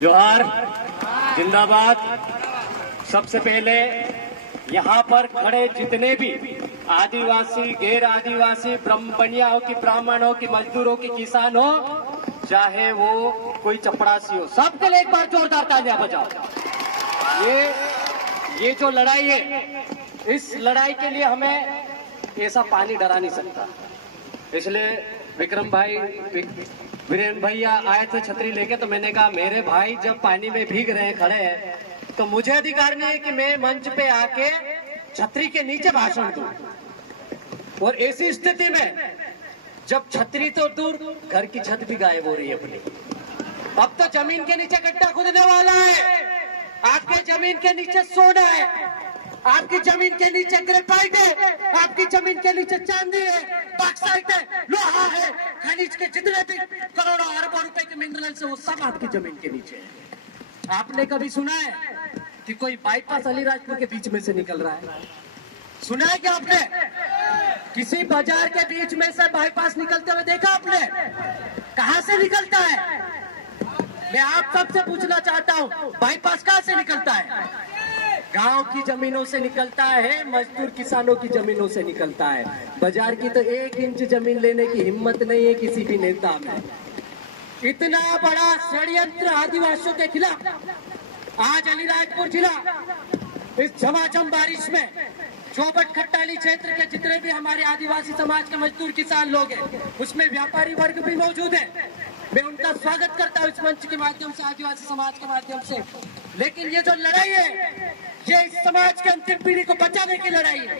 जोहार, जिंदाबाद। सबसे पहले यहाँ पर खड़े जितने भी आदिवासी, गैर आदिवासी, ब्राह्मणिया हो कि ब्राह्मण हो कि मजदूर हो कि किसान हो, चाहे वो कोई चपड़ासी हो, सबके लिए एक बार जोरदार तालियां बजाओ। ये जो लड़ाई है, इस लड़ाई के लिए हमें ऐसा पानी डरा नहीं सकता। इसलिए विक्रम भाई, वीरेंद्र भैया आए थे छतरी लेके, तो मैंने कहा मेरे भाई जब पानी में भीग रहे हैं, खड़े हैं, तो मुझे अधिकार नहीं है कि मैं मंच पे आके छतरी के नीचे भाषण दूं। और ऐसी स्थिति में जब छतरी तो दूर, घर की छत भी गायब हो रही है अपनी। अब तो जमीन के नीचे गड्ढा खुदने वाला है। आपके जमीन के नीचे सोना है, आपकी जमीन के नीचे ग्रेफाइट है, आपकी जमीन के नीचे चांदी है, बॉक्साइट है, लोहा है, खनिज के जितने भी करोड़ों अरबों रुपए के मिनरल्स है, वो सब आपकी जमीन के नीचे है। आपने कभी सुना है कि कोई बाईपास अलीराजपुर के बीच में से निकल रहा है? सुना है क्या आपने? किसी बाजार के बीच में से बाईपास निकलते हुए देखा आपने? कहां से निकलता है? मैं आप सबसे पूछना चाहता हूं, बाईपास कहां से निकलता है? गांव की जमीनों से निकलता है, मजदूर किसानों की जमीनों से निकलता है। बाजार की तो 1 इंच जमीन लेने की हिम्मत नहीं है किसी भी नेता में। इतना बड़ा षड्यंत्र आदिवासियों के खिलाफ आज अलीराजपुर जिला इस झमाझम बारिश में चौबट खट्टाली क्षेत्र के जितने भी हमारे आदिवासी समाज के मजदूर किसान लोग हैं, उसमें व्यापारी वर्ग भी मौजूद है। मैं उनका स्वागत करता हूं इस मंच के माध्यम से, आदिवासी समाज के माध्यम से। लेकिन ये जो लड़ाई है, ये इस समाज के अंतिम पीढ़ी को बचाने की लड़ाई है।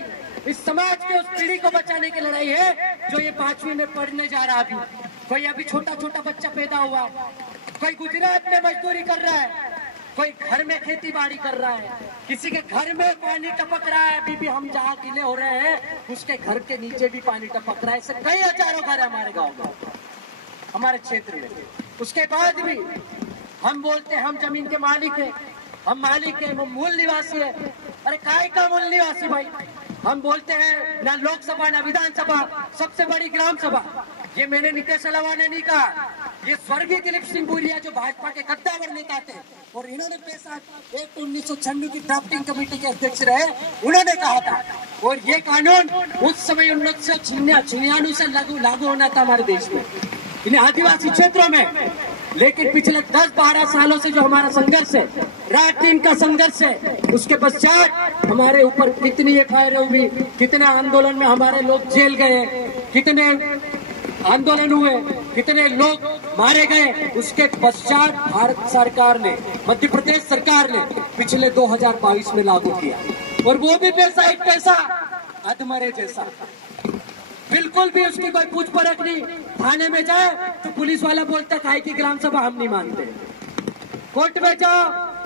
इस समाज के उस पीढ़ी को बचाने की लड़ाई है जो ये 5वीं में पढ़ने जा रहा है। कोई अभी छोटा छोटा बच्चा पैदा हुआ, कोई गुजरात में मजदूरी कर रहा है, कोई घर में खेती बाड़ी कर रहा है, किसी के घर में पानी टपक रहा है। अभी भी हम जहाँ गिले हो रहे हैं, उसके घर के नीचे भी पानी टपक रहा है। ऐसे कई हजारों घर है हमारे गाँव में, हमारे क्षेत्र में। उसके बाद भी हम बोलते हैं हम जमीन के मालिक है, हम मालिक है, वो मूल निवासी है। अरे काय का मूल निवासी भाई? हम बोलते हैं ना लोकसभा ना विधानसभा, सबसे बड़ी ग्राम सभा। ये मैंने नितेश अलावा ने नहीं कहा, ये स्वर्गीय दिलीप सिंह बुरिया जो भाजपा के कद्दावर नेता थे, और इन्होंने पैसा 1996 की ड्राफ्टिंग कमेटी के अध्यक्ष रहे, उन्होंने कहा था। और ये कानून उस समय 1996 से लागू होना था हमारे देश में, इन आदिवासी क्षेत्रों में। लेकिन पिछले 10-12 सालों से जो हमारा संघर्ष है, रात दिन का संघर्ष है, उसके पश्चात हमारे ऊपर कितनी FIR हुई, कितने आंदोलन में हमारे लोग जेल गए, कितने आंदोलन हुए, कितने लोग मारे गए। उसके पश्चात भारत सरकार ने, मध्य प्रदेश सरकार ने पिछले 2022 में लागू किया। और वो भी पैसा एक पैसा अधमरे जैसा, बिल्कुल भी उसकी कोई पूछ परख नहीं। थाने में जाए तो पुलिस वाला बोलता काय की ग्राम सभा हम नहीं मानते, कोर्ट में जाओ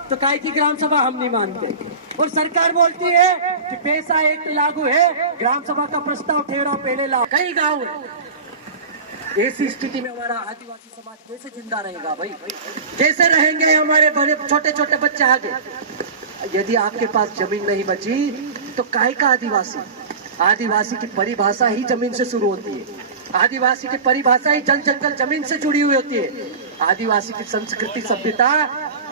तो काय की ग्राम सभा हम नहीं मानते। और सरकार बोलती है कि पैसा एक लागू है, ग्राम सभा का प्रस्ताव ठहराओ पहले लाओ। कई गाँव ऐसी स्थिति में हमारा आदिवासी समाज कैसे जिंदा रहेगा भाई? कैसे रहेंगे हमारे बड़े छोटे छोटे बच्चे आगे? यदि आपके पास जमीन नहीं बची तो काय का आदिवासी? आदिवासी की परिभाषा ही जमीन से शुरू होती है, आदिवासी की परिभाषा ही जल जंगल जमीन से जुड़ी हुई होती है। आदिवासी की संस्कृति सभ्यता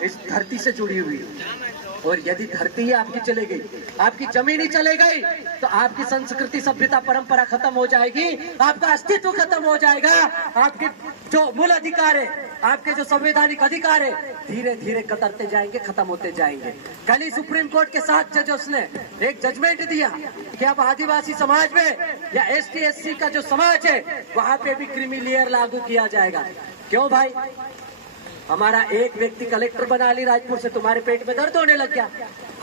इस धरती से जुड़ी हुई है। और यदि धरती ही आपकी चले गई, आपकी जमीन ही चले गई, तो आपकी संस्कृति सभ्यता परंपरा खत्म हो जाएगी, आपका अस्तित्व खत्म हो जाएगा। आपके जो मूल अधिकार है, आपके जो संवैधानिक अधिकार है, धीरे धीरे कतरते जाएंगे, खत्म होते जाएंगे। कल ही सुप्रीम कोर्ट के 7 जजों ने एक जजमेंट दिया कि अब आदिवासी समाज में या ST SC का जो समाज है, वहां पे भी क्रीमी लेयर लागू किया जाएगा। क्यों भाई? हमारा एक व्यक्ति कलेक्टर बना अलीराजपुर से, तुम्हारे पेट में दर्द होने लग गया।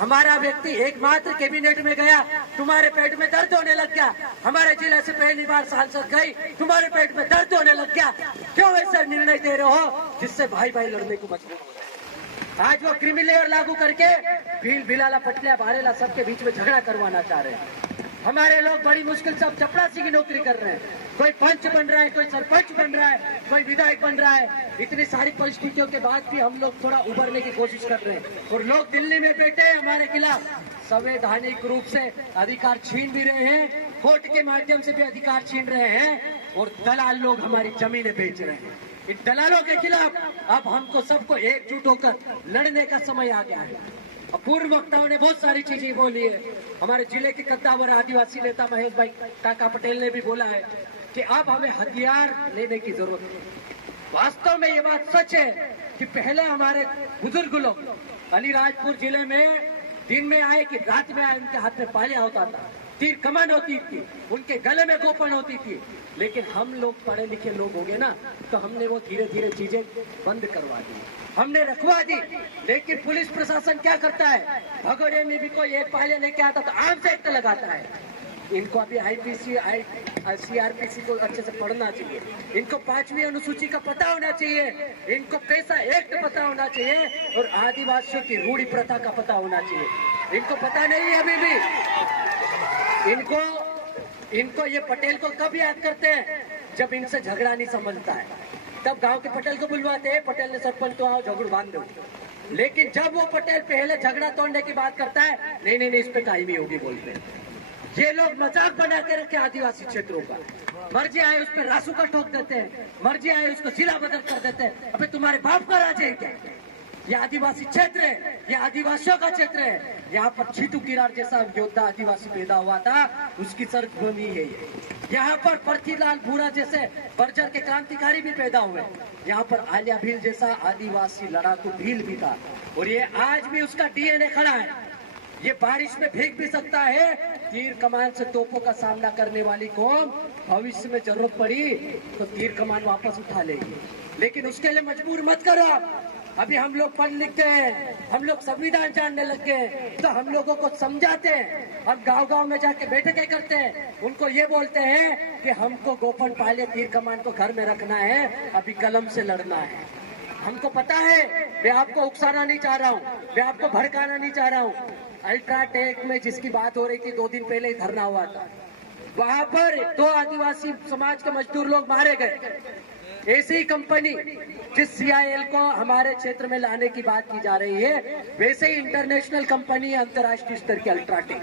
हमारा व्यक्ति एकमात्र कैबिनेट में गया, तुम्हारे पेट में दर्द होने लग गया। हमारे जिले से पहली बार सांसद गई, तुम्हारे पेट में दर्द होने लग गया। क्यों ऐसे निर्णय दे रहे हो जिससे भाई भाई लड़ने को मजबूर हो रहे? आज वो क्रीमी लेयर लागू करके भील भिलाला पटलिया भारेला सबके बीच में झगड़ा करवाना चाह रहे हैं। हमारे लोग बड़ी मुश्किल से अब चपड़ासी की नौकरी कर रहे हैं, कोई पंच बन रहा है, कोई सरपंच बन रहा है, कोई विधायक बन रहा है। इतनी सारी परिस्थितियों के बाद भी हम लोग थोड़ा उभरने की कोशिश कर रहे हैं। और लोग दिल्ली में बैठे हैं हमारे खिलाफ, संवैधानिक रूप से अधिकार छीन भी रहे हैं, कोर्ट के माध्यम से भी अधिकार छीन रहे हैं, और दलाल लोग हमारी जमीनें बेच रहे हैं। इन दलालों के खिलाफ अब हमको सबको एकजुट होकर लड़ने का समय आ गया है। अब पूर्व वक्ताओं ने बहुत सारी चीजें बोली है। हमारे जिले के कद्दावर आदिवासी नेता महेश भाई काका पटेल ने भी बोला है कि अब हमें हथियार लेने की जरूरत है। वास्तव में ये बात सच है कि पहले हमारे बुजुर्ग लोग अलीराजपुर जिले में दिन में आए कि रात में आए, उनके हाथ में पालिया होता था, तीर कमान होती थी, उनके गले में गोपन होती थी। लेकिन हम लोग पढ़े लिखे लोग हो गए ना, तो हमने वो धीरे धीरे चीजें बंद करवा दी, हमने रखवा दी। लेकिन पुलिस प्रशासन क्या करता है, भगोड़े में भी कोई एक पालिया लेके आता तो आर्म्स एक्ट लगाता है। इनको अभी आईपीसी सीआरपीसी को अच्छे से पढ़ना चाहिए, इनको 5वीं अनुसूची का पता होना चाहिए, इनको पैसा एक्ट पता होना चाहिए और आदिवासियों की रूढ़ी प्रथा का पता होना चाहिए। इनको पता नहीं है अभी भी। इनको ये पटेल को कब याद करते हैं, जब इनसे झगड़ा नहीं समझता है, तब गांव के पटेल को बुलवाते हैं, पटेल ने सरपंच तो आओ झगड़ बांध दो। लेकिन जब वो पटेल पहले झगड़ा तोड़ने की बात करता है, नहीं इस पे कायमी होगी बोलते हैं। ये लोग मजाक बना के रखे आदिवासी क्षेत्रों का, मर्जी आए उस पर रासू का ठोक देते हैं, मर्जी आए उसको जिला बदल कर देते हैं। अबे तुम्हारे बाप का राज है क्या? ये आदिवासी क्षेत्र है, ये आदिवासियों का क्षेत्र है। यहाँ पर छीटू किरार जैसा योद्धा आदिवासी पैदा हुआ था, उसकी सर्वभूमि है ये। यहाँ पर पृथ्वीलाल भूरा जैसे बर्जर के क्रांतिकारी भी पैदा हुए। यहाँ पर आलिया भील जैसा आदिवासी लड़ाकू भील भी था, और ये आज भी उसका डीएनए खड़ा है। ये बारिश में भीग भी सकता है। तीर कमान से तोपों का सामना करने वाली कौम भविष्य में जरूरत पड़ी तो तीर कमान वापस उठा लेगी, लेकिन उसके लिए मजबूर मत करो। अभी हम लोग पढ़ लिखते हैं, हम लोग संविधान जानने लग गए, तो हम लोगों को समझाते हैं। हम गांव-गांव में जाके बैठकें करते हैं, उनको ये बोलते हैं कि हमको गोपन पाले तीर कमान को घर में रखना है, अभी कलम से लड़ना है। हमको पता है, मैं आपको उकसाना नहीं चाह रहा हूँ, मैं आपको भड़काना नहीं चाह रहा हूँ। अल्ट्राटेक में जिसकी बात हो रही थी 2 दिन पहले ही धरना हुआ था, वहां पर 2 आदिवासी समाज के मजदूर लोग मारे गए। ऐसी कंपनी जिस CIL को हमारे क्षेत्र में लाने की बात की जा रही है, वैसे ही इंटरनेशनल कंपनी है, अंतर्राष्ट्रीय स्तर की अल्ट्राटेक,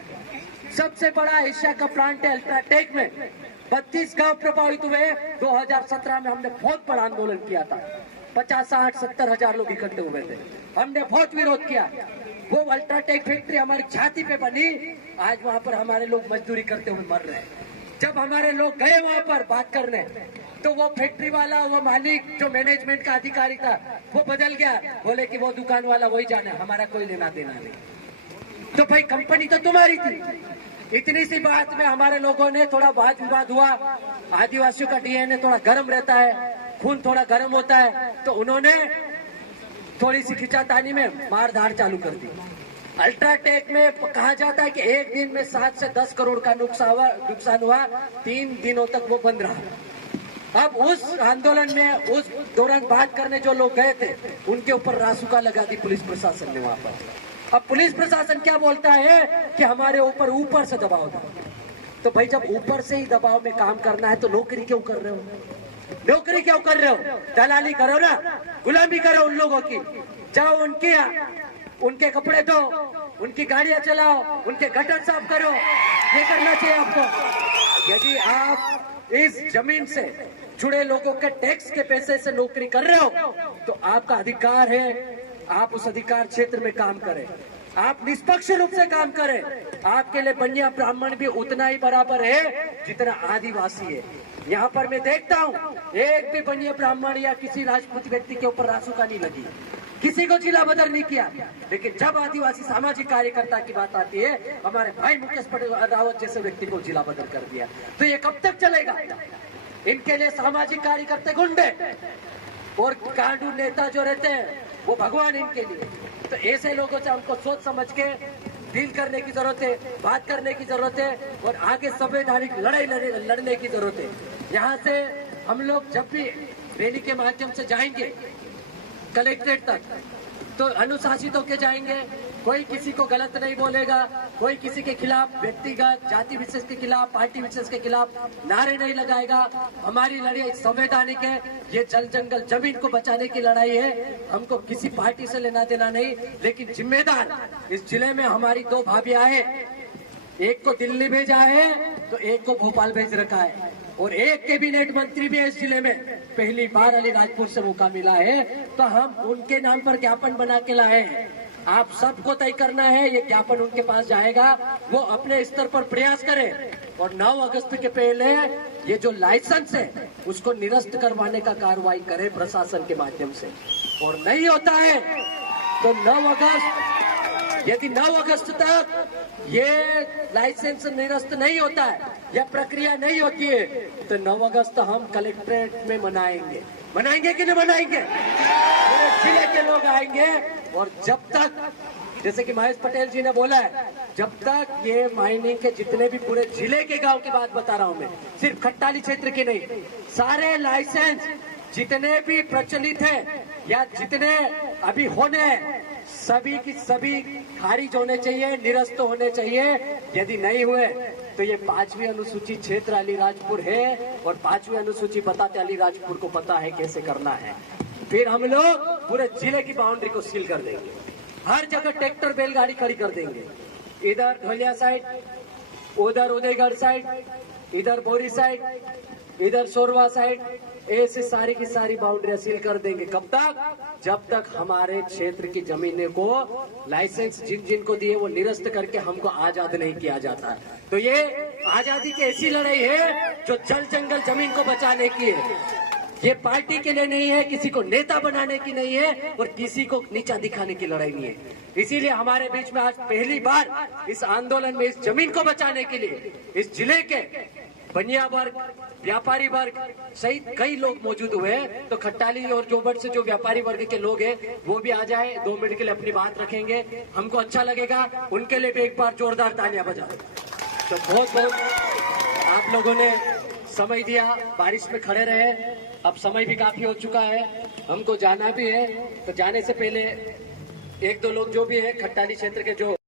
सबसे बड़ा एशिया का प्लांट है। अल्ट्राटेक में 32 गांव प्रभावित हुए। 2017 में हमने बहुत बड़ा आंदोलन किया था, 50, 60, 70 हजार लोग इकट्ठे हुए थे, हमने बहुत विरोध किया। वो अल्ट्राटेक फैक्ट्री हमारी छाती पे बनी, आज वहाँ पर हमारे लोग मजदूरी करते हुए मर रहे हैं। जब हमारे लोग गए वहाँ पर बात करने, तो वो फैक्ट्री वाला, वो मालिक जो मैनेजमेंट का अधिकारी था, वो बदल गया, बोले कि वो दुकान वाला वही जाने, हमारा कोई लेना देना नहीं। तो भाई कंपनी तो तुम्हारी थी। इतनी सी बात में हमारे लोगों ने थोड़ा वाद विवाद हुआ। आदिवासियों का डीएनए थोड़ा गर्म रहता है, खून थोड़ा गर्म होता है, तो उन्होंने थोड़ी सी खिंचातानी में मारधाड़ चालू कर दी। अल्ट्राटेक में कहा जाता है कि एक दिन में 7 से 10 करोड़ का नुकसान हुआ। 3 दिनों तक वो बंद रहा। अब उस आंदोलन में, उस दौरान बात करने जो लोग गए थे, उनके ऊपर रासुका लगा दी पुलिस प्रशासन ने वहां पर। अब पुलिस प्रशासन क्या बोलता है कि हमारे ऊपर से दबाव था। तो भाई जब ऊपर से ही दबाव में काम करना है तो नौकरी क्यों कर रहे हो? नौकरी क्यों कर रहे हो? दलाली करो ना, गुलामी करो उन लोगों की। जाओ उनके कपड़े धो, उनकी गाड़ियां चलाओ, उनके गटर साफ करो, ये करना चाहिए आपको। यदि आप इस जमीन से जुड़े लोगों के टैक्स के पैसे से नौकरी कर रहे हो, तो आपका अधिकार है, आप उस अधिकार क्षेत्र में काम करें, आप निष्पक्ष रूप से काम करें। आपके लिए बनिया ब्राह्मण भी उतना ही बराबर है जितना आदिवासी है। यहाँ पर मैं देखता हूँ, एक भी बनिया ब्राह्मण या किसी राजपूत व्यक्ति के ऊपर रासुका नहीं लगी, किसी को जिला बदल नहीं किया। लेकिन जब आदिवासी सामाजिक कार्यकर्ता की बात आती है, हमारे भाई मुकेश पटेल रावत जैसे व्यक्ति को जिला बदल कर दिया, तो ये कब तक चलेगा? इनके लिए सामाजिक कार्यकर्ता गुंडे और कांडू नेता जो रहते हैं वो भगवान इनके लिए। तो ऐसे लोगों से हमको सोच समझ के डील करने की जरूरत है, बात करने की जरूरत है, और आगे संवैधानिक लड़ाई लड़ने की जरूरत है। यहाँ से हम लोग जब भी रैली के माध्यम से जाएंगे कलेक्ट्रेट तक, तो अनुशासित होकर जाएंगे। कोई किसी को गलत नहीं बोलेगा, कोई किसी के खिलाफ व्यक्तिगत जाति विशेष के खिलाफ, पार्टी विशेष के खिलाफ नारे नहीं लगाएगा। हमारी लड़ाई संवैधानिक है, ये जल जंगल जमीन को बचाने की लड़ाई है। हमको किसी पार्टी से लेना देना नहीं, लेकिन जिम्मेदार इस जिले में हमारी 2 भाभियां हैं, एक को दिल्ली भेजा है तो एक को भोपाल भेज रखा है। और एक कैबिनेट मंत्री भी है इस जिले में, पहली बार अलीराजपुर से मौका मिला है, तो हम उनके नाम पर ज्ञापन बना के लाए हैं। आप सबको तय करना है, ये ज्ञापन उनके पास जाएगा, वो अपने स्तर पर प्रयास करें और 9 अगस्त के पहले ये जो लाइसेंस है उसको निरस्त करवाने का कार्रवाई करे प्रशासन के माध्यम से। और नहीं होता है तो 9 अगस्त, यदि 9 अगस्त तक ये लाइसेंस निरस्त नहीं होता है या प्रक्रिया नहीं होती है तो 9 अगस्त हम कलेक्ट्रेट में मनाएंगे। मनाएंगे कि नहीं मनाएंगे? पूरे जिले के लोग आएंगे और जब तक, जैसे कि महेश पटेल जी ने बोला है, जब तक ये माइनिंग के जितने भी पूरे जिले के गांव की बात बता रहा हूं मैं, सिर्फ खट्टाली क्षेत्र की नहीं, सारे लाइसेंस जितने भी प्रचलित हैं या जितने अभी होने हैं, सभी की सभी खारिज होने चाहिए, निरस्त होने चाहिए। यदि नहीं हुए तो ये 5वीं अनुसूची क्षेत्र अलीराजपुर है और 5वीं अनुसूची बताते अलीराजपुर को पता है कैसे करना है। फिर हम लोग पूरे जिले की बाउंड्री को सील कर देंगे, हर जगह ट्रैक्टर बैलगाड़ी खड़ी कर देंगे, इधर ढोलिया साइड, उधर उदयगढ़ साइड, इधर बोरी साइड, इधर सोरवा साइड, ऐसे सारी की सारी बाउंड्रियां सील कर देंगे। कब तक? जब तक हमारे क्षेत्र की जमीनें को लाइसेंस जिन जिन को दिए वो निरस्त करके हमको आजाद नहीं किया जाता। तो ये आजादी की ऐसी लड़ाई है जो जल जंगल जमीन को बचाने की है। ये पार्टी के लिए नहीं है, किसी को नेता बनाने की नहीं है और किसी को नीचा दिखाने की लड़ाई नहीं है। इसीलिए हमारे बीच में आज पहली बार इस आंदोलन में इस जमीन को बचाने के लिए इस जिले के बनिया वर्ग, व्यापारी वर्ग सहित कई लोग मौजूद हुए हैं। तो खट्टाली और जोबट से जो व्यापारी वर्ग के लोग हैं वो भी आ जाए, 2 मिनट के लिए अपनी बात रखेंगे, हमको अच्छा लगेगा। उनके लिए भी एक बार जोरदार तालियां बजाओ। तो बहुत बहुत आप लोगों ने समय दिया, बारिश में खड़े रहे, अब समय भी काफी हो चुका है, हमको जाना भी है। तो जाने से पहले 1-2 लोग जो भी है खट्टाली क्षेत्र के जो